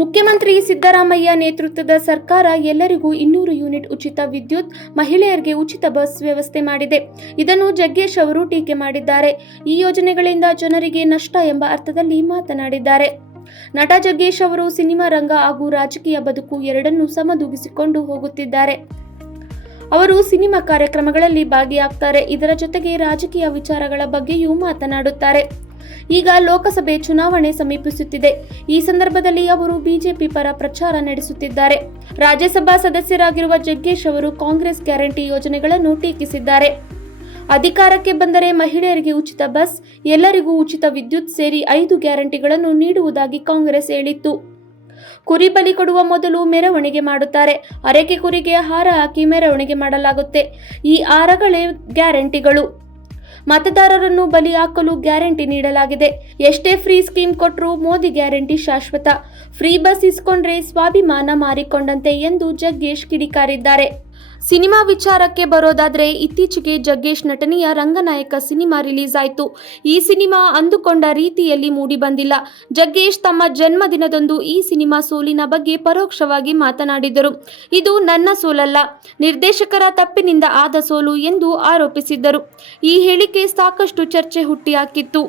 ಮುಖ್ಯಮಂತ್ರಿ ಸಿದ್ದರಾಮಯ್ಯ ನೇತೃತ್ವದ ಸರ್ಕಾರ ಎಲ್ಲರಿಗೂ 200 ಯೂನಿಟ್ ಉಚಿತ ವಿದ್ಯುತ್, ಮಹಿಳೆಯರಿಗೆ ಉಚಿತ ಬಸ್ ವ್ಯವಸ್ಥೆ ಮಾಡಿದೆ. ಇದನ್ನು ಜಗ್ಗೇಶ್ ಅವರು ಟೀಕೆ ಮಾಡಿದ್ದಾರೆ. ಈ ಯೋಜನೆಗಳಿಂದ ಜನರಿಗೆ ನಷ್ಟ ಎಂಬ ಅರ್ಥದಲ್ಲಿ ಮಾತನಾಡಿದ್ದಾರೆ. ನಟ ಜಗ್ಗೇಶ್ ಅವರು ಸಿನಿಮಾ ರಂಗ ಹಾಗೂ ರಾಜಕೀಯ ಬದುಕು ಎರಡನ್ನೂ ಸಮದೂಗಿಸಿಕೊಂಡು ಹೋಗುತ್ತಿದ್ದಾರೆ. ಅವರು ಸಿನಿಮಾ ಕಾರ್ಯಕ್ರಮಗಳಲ್ಲಿ ಭಾಗಿಯಾಗ್ತಾರೆ. ಇದರ ಜೊತೆಗೆ ರಾಜಕೀಯ ವಿಚಾರಗಳ ಬಗ್ಗೆಯೂ ಮಾತನಾಡುತ್ತಾರೆ. ಈಗ ಲೋಕಸಭೆ ಚುನಾವಣೆ ಸಮೀಪಿಸುತ್ತಿದೆ. ಈ ಸಂದರ್ಭದಲ್ಲಿ ಅವರು ಬಿಜೆಪಿ ಪರ ಪ್ರಚಾರ ನಡೆಸುತ್ತಿದ್ದಾರೆ. ರಾಜ್ಯಸಭಾ ಸದಸ್ಯರಾಗಿರುವ ಜಗ್ಗೇಶ್ ಅವರು ಕಾಂಗ್ರೆಸ್ ಗ್ಯಾರಂಟಿ ಯೋಜನೆಗಳನ್ನು ಟೀಕಿಸಿದ್ದಾರೆ. ಅಧಿಕಾರಕ್ಕೆ ಬಂದರೆ ಮಹಿಳೆಯರಿಗೆ ಉಚಿತ ಬಸ್, ಎಲ್ಲರಿಗೂ ಉಚಿತ ವಿದ್ಯುತ್ ಸೇರಿ 5 ಗ್ಯಾರಂಟಿಗಳನ್ನು ನೀಡುವುದಾಗಿ ಕಾಂಗ್ರೆಸ್ ಹೇಳಿತ್ತು. ಕುರಿ ಬಲಿ ಕೊಡುವ ಮೊದಲು ಮೆರವಣಿಗೆ ಮಾಡುತ್ತಾರೆ. ಅರೆಕೆ ಕುರಿಗೆ ಹಾರ ಹಾಕಿ ಮೆರವಣಿಗೆ ಮಾಡಲಾಗುತ್ತೆ. ಈ ಹಾರಗಳೇ ಗ್ಯಾರಂಟಿಗಳು. ಮತದಾರರನ್ನು ಬಲಿ ಹಾಕಲು ಗ್ಯಾರಂಟಿ ನೀಡಲಾಗಿದೆ. ಎಷ್ಟೇ ಫ್ರೀ ಸ್ಕೀಮ್ ಕೊಟ್ಟರೂ ಮೋದಿ ಗ್ಯಾರಂಟಿ ಶಾಶ್ವತ. ಫ್ರೀ ಬಸ್ ಇಸ್ಕೊಂಡ್ರೆ ಸ್ವಾಭಿಮಾನ ಮಾರಿಕೊಂಡಂತೆ ಎಂದು ಜಗ್ಗೇಶ್ ಕಿಡಿಕಾರಿದ್ದಾರೆ. ಸಿನಿಮಾ ವಿಚಾರಕ್ಕೆ ಬರೋದಾದ್ರೆ, ಇತ್ತೀಚೆಗೆ ಜಗ್ಗೇಶ್ ನಟನೆಯ ರಂಗನಾಯಕ ಸಿನಿಮಾ ರಿಲೀಸ್ ಆಯಿತು. ಈ ಸಿನಿಮಾ ಅಂದುಕೊಂಡ ರೀತಿಯಲ್ಲಿ ಮೂಡಿ ಬಂದಿಲ್ಲ. ಜಗ್ಗೇಶ್ ತಮ್ಮ ಜನ್ಮದಿನದಂದು ಈ ಸಿನಿಮಾ ಸೋಲಿನ ಬಗ್ಗೆ ಪರೋಕ್ಷವಾಗಿ ಮಾತನಾಡಿದರು. ಇದು ನನ್ನ ಸೋಲಲ್ಲ, ನಿರ್ದೇಶಕರ ತಪ್ಪಿನಿಂದ ಆದ ಸೋಲು ಎಂದು ಆರೋಪಿಸಿದ್ದರು. ಈ ಹೇಳಿಕೆ ಸಾಕಷ್ಟು ಚರ್ಚೆ ಹುಟ್ಟಿಹಾಕಿತ್ತು.